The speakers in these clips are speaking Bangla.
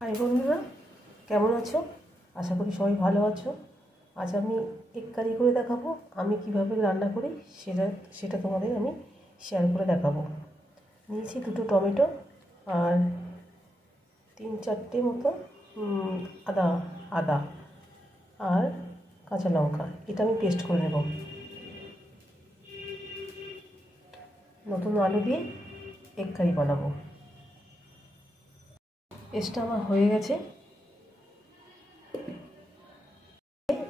হাই বন্ধুরা, কেমন আছো? আশা করি সবাই ভালো আছো। আজ আমি এগ কারি করে দেখাবো। আমি কিভাবে রান্না করি সেটা তোমাদের আমি শেয়ার করে দেখাবো। নিয়েছি 2টো টমেটো আর 3-4টে মতো আদা আর কাঁচা লঙ্কা। এটা আমি পেস্ট করে নেব। নতুন আলু দিয়ে এগ কারি বানাবো। পেস্টটা আমার হয়ে গেছে।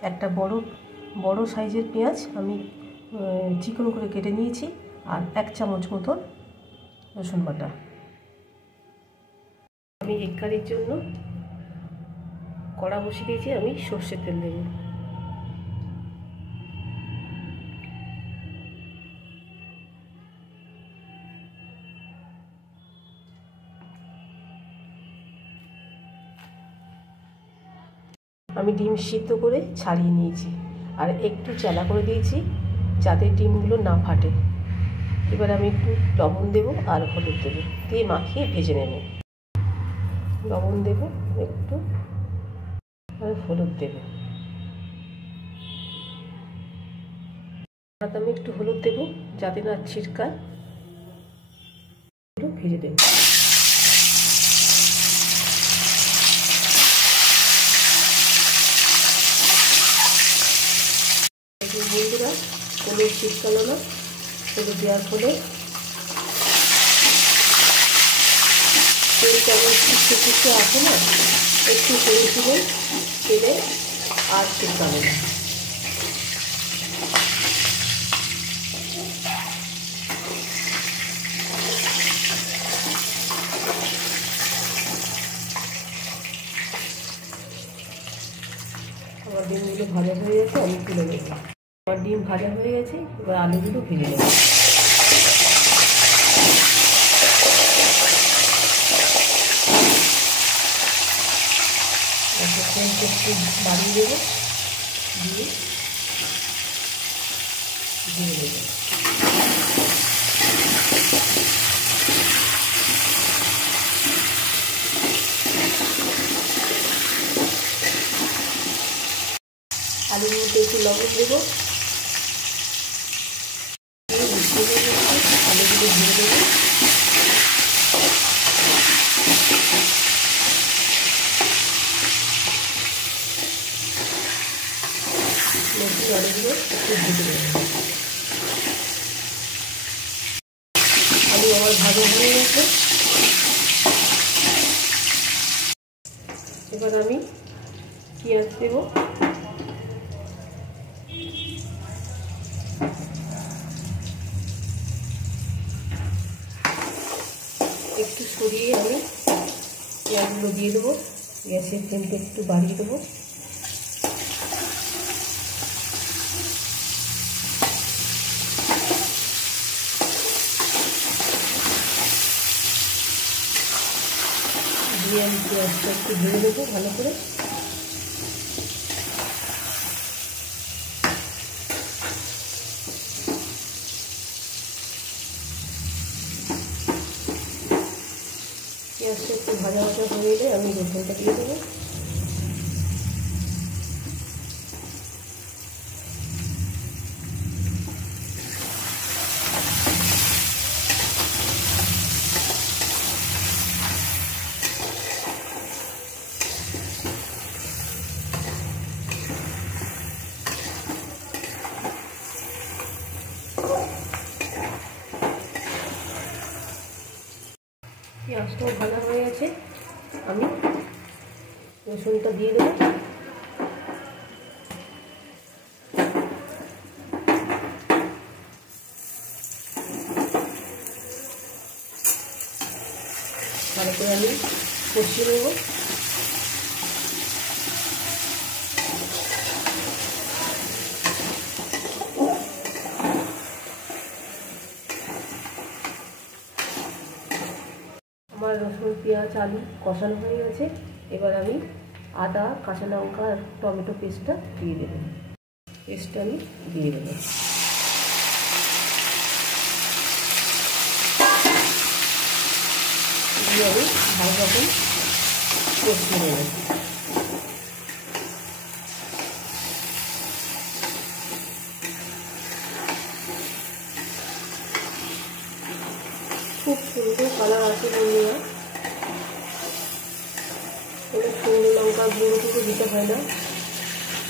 একটা বড় সাইজের পেঁয়াজ আমি চিকন করে কেটে নিয়েছি আর 1 চামচ মতো রসুন বাটা। আমি এগ কারির জন্য কড়া বসিয়ে দিয়েছি। আমি সর্ষের তেল দেব। আমি ডিম সিদ্ধ করে ছাড়িয়ে নিয়েছি আর একটু চালা করে দিয়েছি যাতে ডিমগুলো না ফাটে। এবার আমি একটু লবণ দেব আর হলুদ দেবো, দিয়ে মাখিয়ে ভেজে নেব। লবণ দেব একটু আর হলুদ দেব। আমি একটু হলুদ দেব যাতে না ছিটকায়। একটু ভেজে দেব। বন্ধুরা, কোনো ছিটকালো না। হলুদ দেওয়ার ফলে তেলটা কিছু আছে না, একটু করেছিলেন তেলে আর ছিটকালো না। আমার ডিমগুলো ভাজা হয়ে গেছে, আমি তুলে নেব। আমার ডিম ভাজা হয়ে গেছে, এবার আলুগুলো ভেজে নেব। একটু বাড়িয়ে দেবো, দিয়ে দিয়ে দেবো। আলুর মধ্যে একটু লবণ দেবো, আলুগুলো ভেজে দেবো। আলুগুলো একটু ভেজে দেবো। আলু আমার ভাজা হয়ে গেছে। এবার আমি পেঁয়াজ দেব। একটু সরিয়ে আমি পেঁয়াজগুলো দিয়ে দেবো। গ্যাসের ফ্লেমটা একটু বাড়িয়ে দেবো। দিয়ে আমি পেঁয়াজটা একটু ভেজে দেবো ভালো করে। পেঁয়াজটা একটু ভাজা হয়ে গেলে আমি রসুনটা দিয়ে দেবো। পেঁয়াজটাও ভাজা হয়ে গেছে, আমি রসুনটা দিয়ে দেবো। ভালো করে আমি কষিয়ে নেব। আমার রসুন পেঁয়াজ আলু কষানো হয়ে গেছে। এবার আমি আদা কাঁচা লঙ্কা আর টমেটো পেস্টটা দিয়ে দেবো। পেস্টটা আমি দিয়ে দেবো। দিয়ে আমি ভালো রকম কষিয়ে নেব। খুব সুন্দর কালার আছে বন্ধুরা। কোনো শুকনো লঙ্কার গুঁড়োটুকু দিতে হয় না,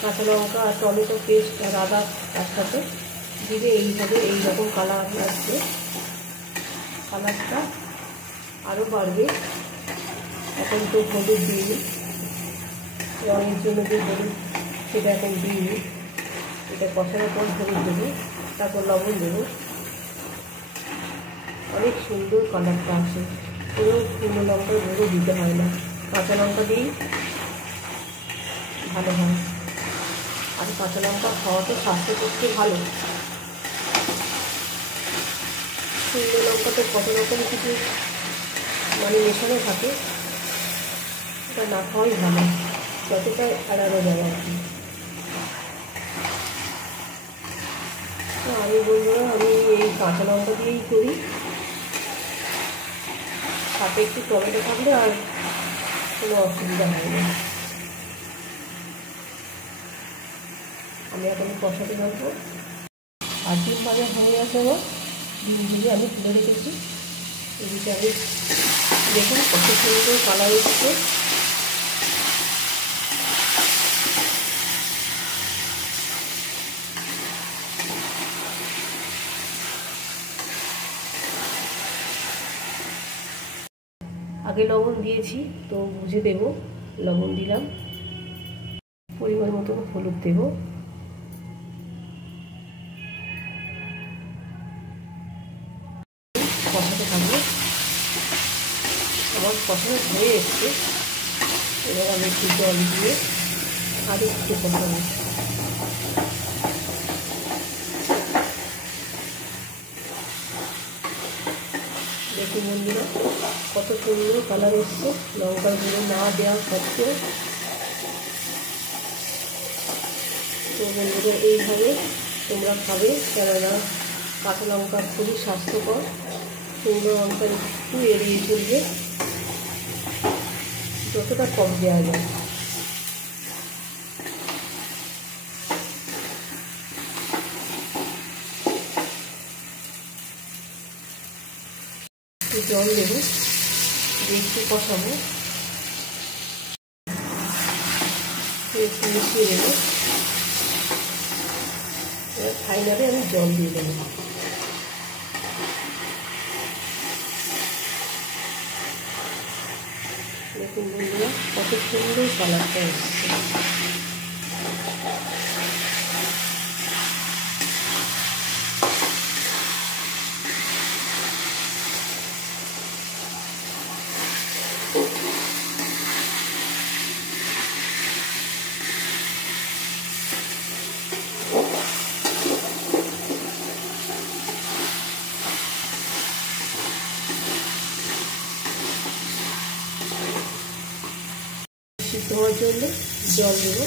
কাঁচা লঙ্কা আর টমেটো পেস্ট আর আদা একসাথে দিলে এইভাবে এইরকম কালার আসবে। কালারটা আরও বাড়বে। এখন তো হলুদ দিইনি, রঙের জন্য যে হলুদ সেটা এখন দিইনি। এটা কষানোর পর হলুদ দেবো, তারপর লবণ দেবো। অনেক সুন্দর কালারটা আসে। কোনো শুকনো লঙ্কার গুঁড়ো দিতে হয় না, কাঁচা লঙ্কা দিয়েই ভালো হয়। আর কাঁচা লঙ্কা খাওয়া তো স্বাস্থ্যের পক্ষে ভালো। শুকনো লঙ্কাতে কত রকম কিছু মেশানো থাকে, এটা না খাওয়াই ভালো, যতটা এড়ানো যায় আর কি। তো আমি বন্ধুরা আমি এই কাঁচা লঙ্কা দিয়েই করি, সাথে একটু টমেটো থাকলে আর কোনো অসুবিধা হয় না। আমি এখন কষাতে রাখবো। আর ডিম ভাজা হয়ে গেছে আমার, ডিম ভেজে আমি তুলে রেখেছি। এদিকে আমি দেখুন কত সুন্দর কালার এসেছে। আগে লবণ দিয়েছি, তো বুঝে দেব। লবণ দিলাম, পরিমাণ মতো হলুদ দেব, কষাতে থাকবো। আমার কষানো হয়ে এসছে, এবার আমি একটু জল দিয়ে আর একটু কষাবো। দেখুন বন্ধুরা কত সুন্দর কালার এসছে, লঙ্কার গুঁড়ো না দেওয়া সত্ত্বেও। তো বন্ধুরা এইভাবে তোমরা খাবে, কেননা কাঁচা লঙ্কা খুবই স্বাস্থ্যকর। শুকনো লঙ্কা একটু এড়িয়ে চলবে, যতটা কম দেওয়া যায়। একটু জল দেবো, একটু কষাবো, একটু মিশিয়ে দেবো। এবার ফাইনালে আমি জল দিয়ে দেবো। দেখুন বন্ধুরা কত সুন্দর কালারটা এসছে। সিদ্ধ হওয়ার জন্য জল দেবো।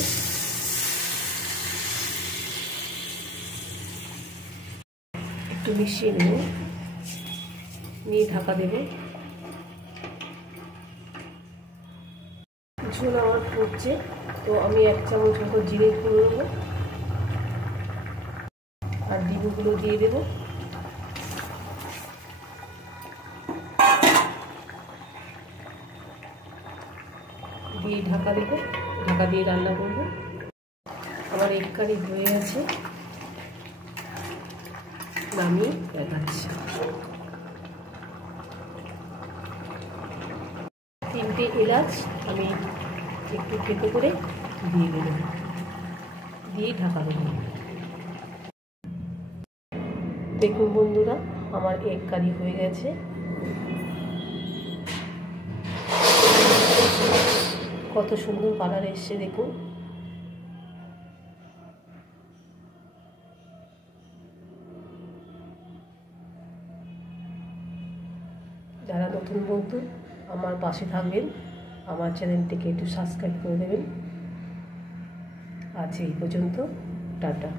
একটু মিশিয়ে নেব, নিয়ে ঢাকা দেবো। ঝোল আমার ফুটছে, তো আমি 1 চামচ মতো জিরে গুঁড়ো দেবো আর ডিমগুলো দিয়ে দেবো। দিয়ে ঢাকা দেবো, ঢাকা দিয়ে রান্না করবো। আমার এগ কারি হয়ে আছে, নামিয়ে দেখাচ্ছি। 3টে এলাচ আমি একটু থেতো করে দিয়ে দেবো, দিয়ে ঢাকা দেবো। দেখুন বন্ধুরা আমার এগ কারি হয়ে গেছে। কত সুন্দর কালার এসছে দেখুন। যারা নতুন বন্ধু আমার পাশে থাকবেন, আমার চ্যানেলটিকে একটু সাবস্ক্রাইব করে দেবেন। আজ এই পর্যন্ত, টাটা।